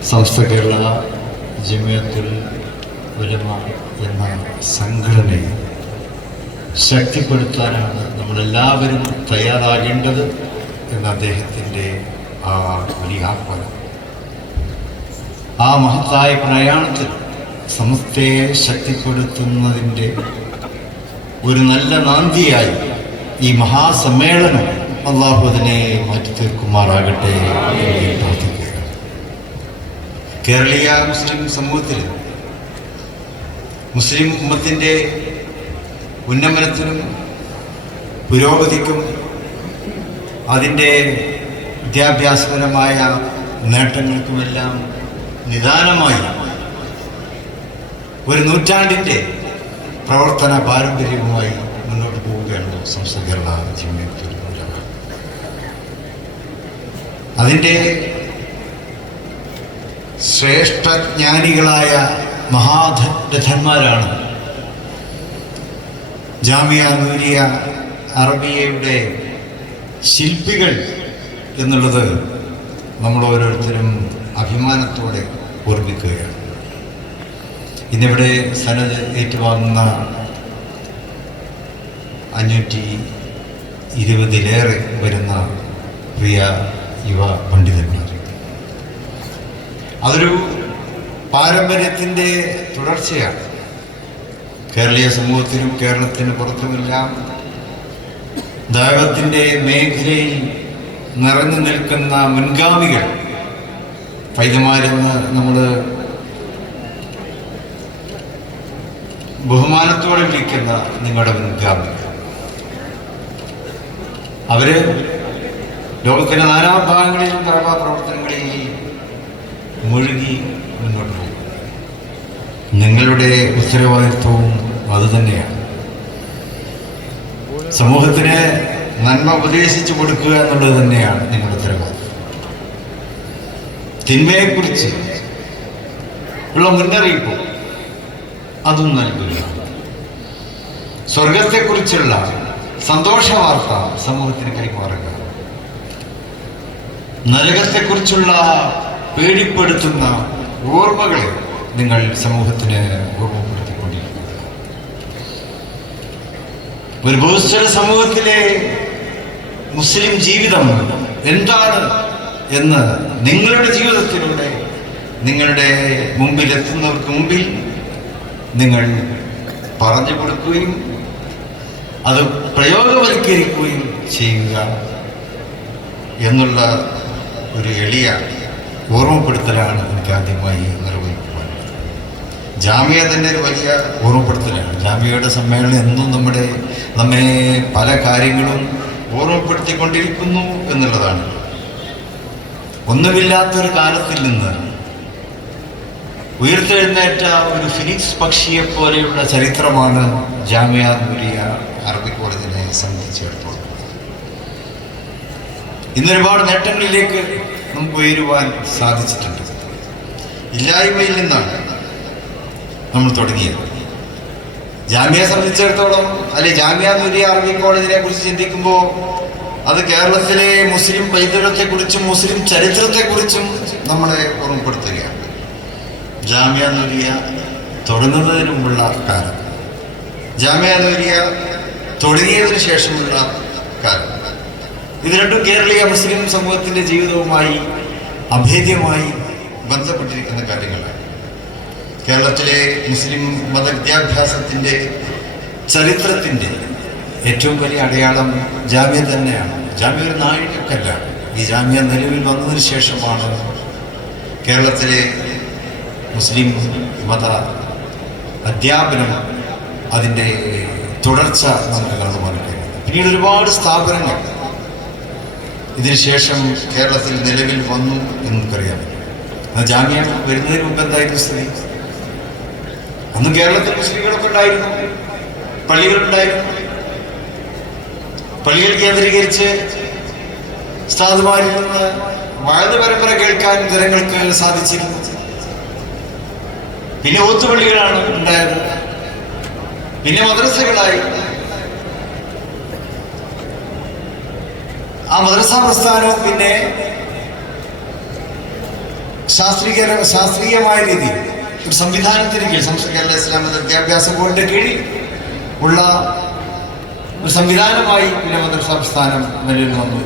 സമസ്ത കേരള ജമിയത്തുൽ ഉലമ എന്ന സംഘടനയെ ശക്തിപ്പെടുത്താനാണ് നമ്മളെല്ലാവരും തയ്യാറാകേണ്ടത് എന്ന അദ്ദേഹത്തിന്റെ ആ വലിയ ആഹ്വാനം ആ മഹത്തായ പ്രയാണത്തിൽ സമസ്തയെ ശക്തിപ്പെടുത്തുന്നതിന്റെ ഒരു നല്ല നാന്തിയായി ഈ മഹാസമ്മേളനം അള്ളാഹു അതിനെ മാറ്റി തീർക്കുമാറാകട്ടെ എന്ന് പ്രാർത്ഥിക്കുകയാണ് കേരളീയ മുസ്ലിം സമൂഹത്തിൽ മുസ്ലിം ഉമ്മത്തിന്റെ ഉന്നമനത്തിനും പുരോഗതിക്കും അതിന്റെ വിദ്യാഭ്യാസപരമായ നേട്ടങ്ങൾക്കുമെല്ലാം നിദാനമായി ഒരു നൂറ്റാണ്ടിന്റെ പ്രവർത്തന പാരമ്പര്യവുമായി മുന്നോട്ട് പോവുകയാണ് സംസ്ഥാന കേരള ജിമ്മത്തുൽ അതിന്റെ ശ്രേഷ്ഠജ്ഞാനികളായ മഹാരഥന്മാരാണ്. ജാമിയ നൂരിയ അറബിയയുടെ ശില്പികൾ എന്നുള്ളത് നമ്മൾ ഓരോരുത്തരും അഭിമാനത്തോടെ ഓർമ്മിക്കുകയാണ്. ഇന്നിവിടെ സനത് ഏറ്റുവാങ്ങുന്ന അഞ്ഞൂറ്റി ഇരുപതിലേറെ വരുന്ന പ്രിയ യുവ പണ്ഡിതന്മാർ. അതൊരു പാരമ്പര്യത്തിന്റെ തുടർച്ചയാണ്. കേരളീയ സമൂഹത്തിനും കേരളത്തിന് പുറത്തുമെല്ലാം ദൈവത്തിന്റെ മേഖലയിൽ നിറഞ്ഞു നിൽക്കുന്ന മുൻഗാമികൾ പൈതമാരെന്ന് നമ്മൾ ബഹുമാനത്തോടെ വിളിക്കുന്ന നിങ്ങളുടെ മുൻഗാമികൾ. അവർ ലോകത്തിന്റെ നാനാഭാഗങ്ങളിലും കർമ്മ പ്രവർത്തനങ്ങളിൽ മുഴുകി മുന്നോട്ട് പോകും. നിങ്ങളുടെ ഉത്തരവാദിത്വവും അതുതന്നെയാണ് സമൂഹത്തിന് നന്മ ഉപദേശിച്ചു കൊടുക്കുക എന്നുള്ളത് തന്നെയാണ് നിങ്ങളുടെ ഉത്തരവാദിത്വം. തിന്മയെക്കുറിച്ച് ഉള്ള മുന്നറിയിപ്പ് അതും നൽകുക. സ്വർഗത്തെക്കുറിച്ചുള്ള സന്തോഷ വാർത്ത സമൂഹത്തിന് കൈമാറുക. നരകത്തെക്കുറിച്ചുള്ള പേടിപ്പെടുത്തുന്ന ഓർമ്മകളെ നിങ്ങൾ സമൂഹത്തിന് ഓർമ്മപ്പെടുത്തിക്കൊണ്ടിരിക്കുന്നത് ഒരു ബഹുസ്വര സമൂഹത്തിലെ മുസ്ലിം ജീവിതം എന്താണ് എന്ന് നിങ്ങളുടെ ജീവിതത്തിലൂടെ നിങ്ങളുടെ മുമ്പിൽ എത്തുന്നവർക്ക് മുമ്പിൽ നിങ്ങൾ പറഞ്ഞു കൊടുക്കുകയും അത് പ്രയോഗവൽക്കരിക്കുകയും ചെയ്യുക എന്നുള്ള ഒരു എളിയ ഓർമ്മപ്പെടുത്തലാണ് എനിക്ക് ആദ്യമായി നിർവഹിക്കുവാൻ. ജാമ്യ തന്നെ ഒരു വലിയ ഓർമ്മപ്പെടുത്തലാണ്. ജാമ്യയുടെ സമ്മേളനം എന്നും നമ്മുടെ നമ്മെ പല കാര്യങ്ങളും ഓർമ്മപ്പെടുത്തിക്കൊണ്ടിരിക്കുന്നു എന്നുള്ളതാണ്. ഒന്നുമില്ലാത്തൊരു കാലത്തിൽ നിന്ന് ഉയർത്തെഴുന്നേറ്റ ഒരു ഫിനിക്സ് പക്ഷിയെ പോലെയുള്ള ചരിത്രമാണ് ജാമ്യ നൂരിയ അറബി കോളേജിനെ സംബന്ധിച്ചിടത്തോളം. ഇന്നൊരുപാട് നേട്ടങ്ങളിലേക്ക് നമുക്ക് ഉയരുവാൻ സാധിച്ചിട്ടുണ്ട്. ഇല്ലായ്മയിൽ നിന്നാണ് നമ്മൾ തുടങ്ങിയത്. ജാമ്യയെ സംബന്ധിച്ചിടത്തോളം അല്ലെ ജാമ്യ നൂരിയ അറബി കോളേജിനെ കുറിച്ച് ചിന്തിക്കുമ്പോൾ അത് കേരളത്തിലെ മുസ്ലിം പൈതൃകത്തെക്കുറിച്ചും മുസ്ലിം ചരിത്രത്തെക്കുറിച്ചും നമ്മളെ ഓർമ്മപ്പെടുത്തുകയാണ്. ജാമ്യ നൂരിയ തുടങ്ങുന്നതിന് മുമ്പുള്ള കാലം. ജാമ്യ നൂരിയ തുടങ്ങിയതിനു ശേഷമുള്ള കാലം. ഇത് രണ്ടും കേരളീയ മുസ്ലിം സമൂഹത്തിന്റെ ജീവിതവുമായി അഭേദ്യമായി ബന്ധപ്പെട്ടിരിക്കുന്ന കാര്യങ്ങളാണ്. കേരളത്തിലെ മുസ്ലിം മതവിദ്യാഭ്യാസത്തിന്റെ ചരിത്രത്തിന്റെ ഏറ്റവും വലിയ അടയാളം ജാമ്യ തന്നെയാണ്. ജാമ്യ ഒരു നാഴികക്കല്ലാണ്. ഈ ജാമ്യ നിലവിൽ വന്നതിന് ശേഷമാണ് കേരളത്തിലെ മുസ്ലിം മത അധ്യാപനം അതിന്റെ തുടർച്ച നമുക്ക് കാണുവാൻ പിന്നീട് ഒരുപാട് സ്ഥാപനങ്ങൾ ഇതിനുശേഷം കേരളത്തിൽ നിലവിൽ വന്നു എന്ന് നമുക്കറിയാം ആ ജാമ്യം വരുന്നതിന് മുമ്പ് എന്തായിരുന്നു സ്ഥിതി? അന്ന് കേരളത്തിൽ മുസ്ലിങ്ങളൊക്കെ ഉണ്ടായിരുന്നു. പള്ളികളുണ്ടായിരുന്നു പള്ളികൾ കേന്ദ്രീകരിച്ച് സ്ഥാതുമാരിൽ നിന്ന് വഴുത് പരമ്പര കേൾക്കാൻ ജനങ്ങൾക്ക് സാധിച്ചിരുന്നു. പിന്നെ ഓത്തുപള്ളികളാണ് ഉണ്ടായത്. പിന്നെ മദ്രസകളായി. ആ മദ്രസ പ്രസ്ഥാനവും പിന്നെ ശാസ്ത്രീയ ശാസ്ത്രീയമായ രീതിയിൽ ഒരു സംവിധാനത്തിന് കീഴിൽ സംസ്കൃത കേരള ഇസ്ലാമിക വിദ്യാഭ്യാസ ബോർഡിന്റെ കീഴിൽ ഉള്ള ഒരു സംവിധാനമായി പിന്നെ മദ്രസ പ്രസ്ഥാനം നിലവിൽ വന്നു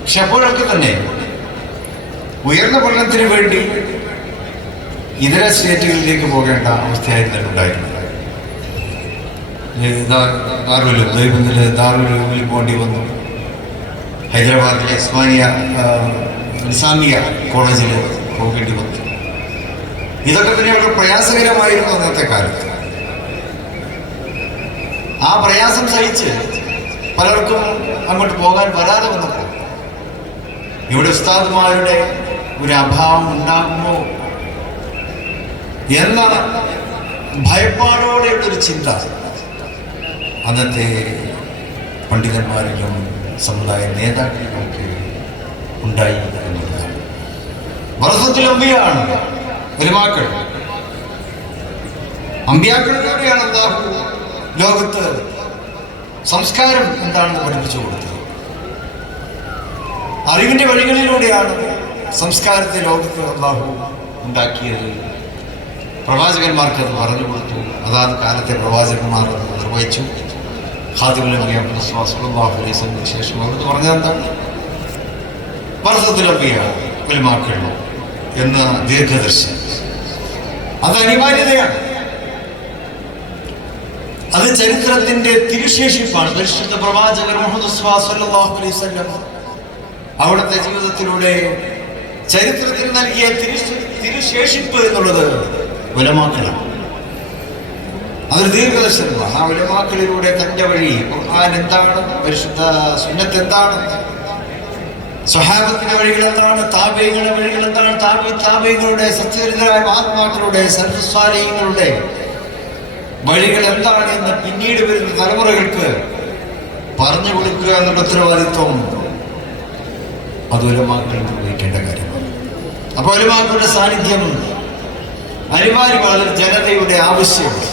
പക്ഷെ അപ്പോഴൊക്കെ തന്നെ ഉയർന്ന പഠനത്തിന് വേണ്ടി ഇതര സ്റ്റേറ്റുകളിലേക്ക് പോകേണ്ട അവസ്ഥയായിരുന്നു ഉണ്ടായിരുന്നത് ദാറുലും ദൈവത്തിൽ ദാറുലുവിൽ പോകേണ്ടി വന്നു ഹൈദരാബാദിലെ ഉസ്മാനിയ ആ, നിസാമിയ കോളേജിൽ പോകേണ്ടി വന്നു. ഇതൊക്കെ തന്നെ വളരെ പ്രയാസകരമായിരുന്നു അന്നത്തെ കാലത്ത്. ആ പ്രയാസം സഹിച്ച് പലർക്കും അങ്ങോട്ട് പോകാൻ വരാതെ വന്നപ്പോൾ ഇവിടെ ഉസ്താദ്മാരുടെ ഒരു അഭാവം ഉണ്ടാകുമോ എന്ന ഭയപ്പാടോടെയുള്ളൊരു ചിന്ത അന്നത്തെ പണ്ഡിതന്മാരിലും സമുദായ നേതാക്കൾക്ക് ഉണ്ടായി എന്നുള്ളതാണ്. വർഷത്തിൽ അമ്പിയാണ് പെരുമാക്കൾ അമ്പിയാക്കളിലൂടെയാണ് അള്ളാഹു ലോകത്ത് സംസ്കാരം എന്താണെന്ന് പഠിപ്പിച്ചു കൊടുത്തത്. അറിവിന്റെ വഴികളിലൂടെയാണ് സംസ്കാരത്തെ ലോകത്ത് അള്ളാഹു ഉണ്ടാക്കിയത്. പ്രവാചകന്മാർക്ക് അത് പറഞ്ഞു കൊടുത്തു അതാത് കാലത്തെ പ്രവാചകന്മാർ നിർവഹിച്ചു. ഹാദിമുലമിയാഹുലിന് ശേഷം അവിടുന്ന് പറഞ്ഞാൽ എന്താണ്? വർദ്ധത്തിലൊക്കെയ വലിമാക്കൾ എന്ന ദീർഘദർശനം അത് അനിവാര്യതയാണ്. അത് ചരിത്രത്തിന്റെ തിരുശേഷിപ്പാണ്. പരിശുദ്ധ പ്രവാചകർ മുഹമ്മദ് സല്ലല്ലാഹു അലൈഹി വസല്ലം അവിടുത്തെ ജീവിതത്തിലൂടെ ചരിത്രത്തിൽ നൽകിയ തിരുശേഷിപ്പ് എന്നുള്ളത് ഉലമാക്കളാണ്. അതൊരു ദീർഘദർശനമാണ്. ആ ഉലമാക്കളിലൂടെ തന്റെ വഴി ഖുർആൻ എന്താണ്? പരിശുദ്ധ സുന്നത്ത് എന്താണ്? സ്വഹാബത്തിന്റെ വഴികൾ എന്താണ്? താപേകളുടെ വഴികൾ എന്താണ്? താപി സത്യരിതരായ സത്യചരിതരായ മഹാത്മാക്കളുടെ സർവസ്വാലയങ്ങളുടെ വഴികൾ എന്താണ് എന്ന് പിന്നീട് വരുന്ന തലമുറകൾക്ക് പറഞ്ഞു കൊടുക്കുക എന്നുള്ള ഉത്തരവാദിത്വം അത് ഉലമാക്കൾ നിർവഹിക്കേണ്ട കാര്യമാണ്. അപ്പോൾ ഉലമാക്കളുടെ സാന്നിധ്യം അനിവാര്യമാണ് ജനതയുടെ ആവശ്യമാണ്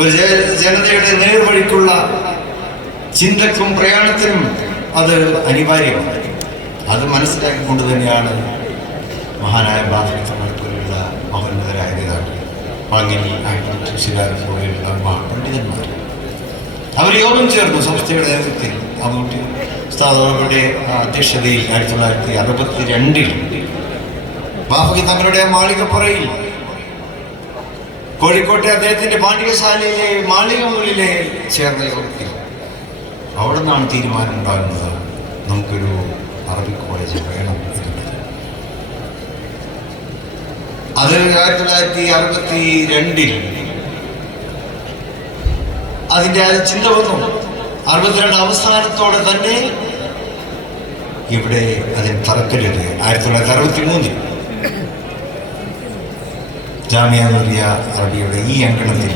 ഒരു ജനതയുടെ നേർവഴിക്കുള്ള ചിന്തക്കും പ്രയാണത്തിനും അത് അനിവാര്യമാണ്. അത് മനസ്സിലാക്കിക്കൊണ്ട് തന്നെയാണ് മഹാനായ ബാധകത്തമൽക്കുള്ള മഹോന്നതരായ നേതാക്കൾ പാങ്ങിനി അഹമ്മദ് ശിലാരി പോലെയുള്ള മഹാപണ്ഡിതന്മാർ അവർ യോഗം ചേർന്നു സംസ്ഥയുടെ നേതൃത്വത്തിൽ. അതുകൊണ്ട് സ്ഥാപകരുടെ അധ്യക്ഷതയിൽ ആയിരത്തി തൊള്ളായിരത്തി അറുപത്തി രണ്ടിൽ ബാഫി തങ്ങളുടെ മാളികപ്പുറയിൽ കോഴിക്കോട്ടെ അദ്ദേഹത്തിന്റെ പാണ്ഡികശാലയിലെ മാളിക മുകളിലെ ചേർന്ന യോഗത്തിൽ അവിടെ നിന്നാണ് തീരുമാനം ഉണ്ടാകുന്നത്. നമുക്കൊരു അറബി കോളേജ് വേണം അത് ആയിരത്തി തൊള്ളായിരത്തി അറുപത്തി രണ്ടിൽ അതിന്റെ ആ ചിന്ത വന്നു അറുപത്തിരണ്ട് അവസാനത്തോടെ തന്നെ ഇവിടെ അതിന് തറക്കല്ലേ ആയിരത്തി തൊള്ളായിരത്തി അറുപത്തി മൂന്നിൽ ജാമ്യ നൂറിയ അറബിയുടെ ഈ അങ്കണത്തിൽ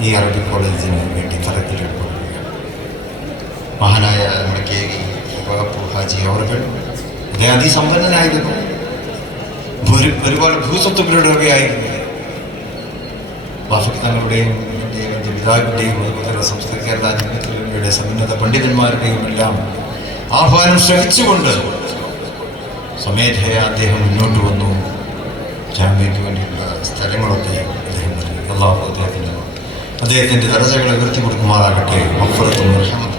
ഈ അറബി കോളേജിന് വേണ്ടി തറക്കല്ലിടപ്പെടുകയാണ് മഹാനായ നമ്മുടെ കെ വകപ്പു ഹാജി അവർകൾ അദ്ദേഹം അതിസമ്പന്നനായിരുന്നു. ഒരു- ഒരുപാട് ഭൂസ്വത്വങ്ങളുടെ ആയിരുന്നു എന്റെയും എന്റെ പിതാവിന്റെയും അതുപോലെ സംസ്കൃത കേരള ജനങ്ങളുടെ സമുന്നത പണ്ഡിതന്മാരുടെയും എല്ലാം ആഹ്വാനം ശ്രമിച്ചുകൊണ്ട് സ്വമേധയ അദ്ദേഹം മുന്നോട്ട് വന്നു. ജാമ്യയ്ക്ക് വേണ്ടിയുള്ള സ്ഥലങ്ങളൊക്കെ അദ്ദേഹം നൽകി. അള്ളാഹു അദ്ദേഹത്തിന്റെ അദ്ദേഹത്തിന്റെ ദർജകളെ ഉയർത്തി കൊടുക്കുമാറാകട്ടെ റഹ്മത്തും